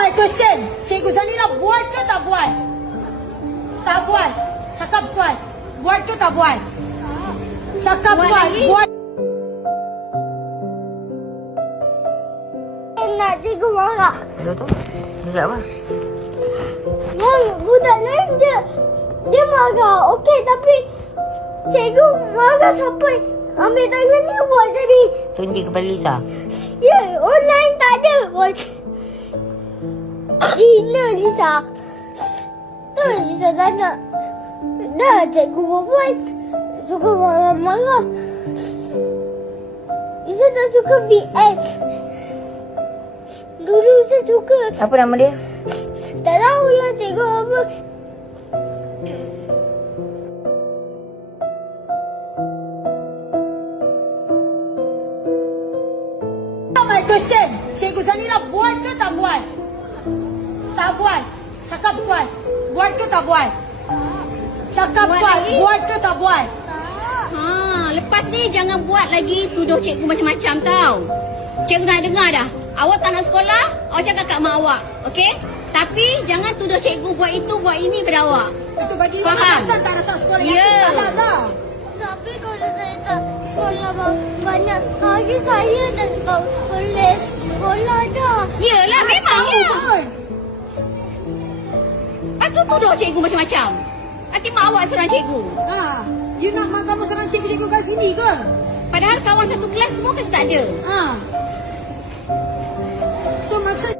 my question. Cikgu Zanira buat ke tak buat? Tak buat. Cakap buat. Buat ke tak buat? Cakap Buat buat. lagi? Buat. Nak cikgu marah. Dia tu. Dia apa? Yang budak lain dia dia marah. Okey tapi cikgu marah sampai ambil tangan ni buat jadi. Tunjuk kepada Lisa. Ya, orang lain tak ada. Hina Lisa. Tu Lisa tak nak. Dah cikgu berbuat. Suka marah-marah. Lisa tak suka BS. Dulu saya suka. Apa nama dia? Tak tahulah cikgu apa. Answer my question. Cikgu Zanira buat ke tak buat? Tak buat. Cakap buat. Buat ke tak buat? Cakap Buat buat. lagi? Buat ke tak buat? Ha, lepas ni jangan buat lagi tuduh cikgu macam-macam tau. Cikgu nak dengar dah. Awak tak nak sekolah, awak cakap kat mak awak. Okey? Tapi jangan tuduh cikgu buat itu, buat ini pada awak. Itu bagi Faham. alasan tak datang sekolah. Yang Ya. salah dah. Tapi kalau saya tak sekolah banyak hari saya dah tak boleh sekolah dah. Yelah, memang tu tuduh cikgu macam-macam. Nanti mak awak serang cikgu. Ha. You nak mak kamu serang cikgu-cikgu kat sini ke? Padahal kawan satu kelas semua kita tak ada. Ha. So maksud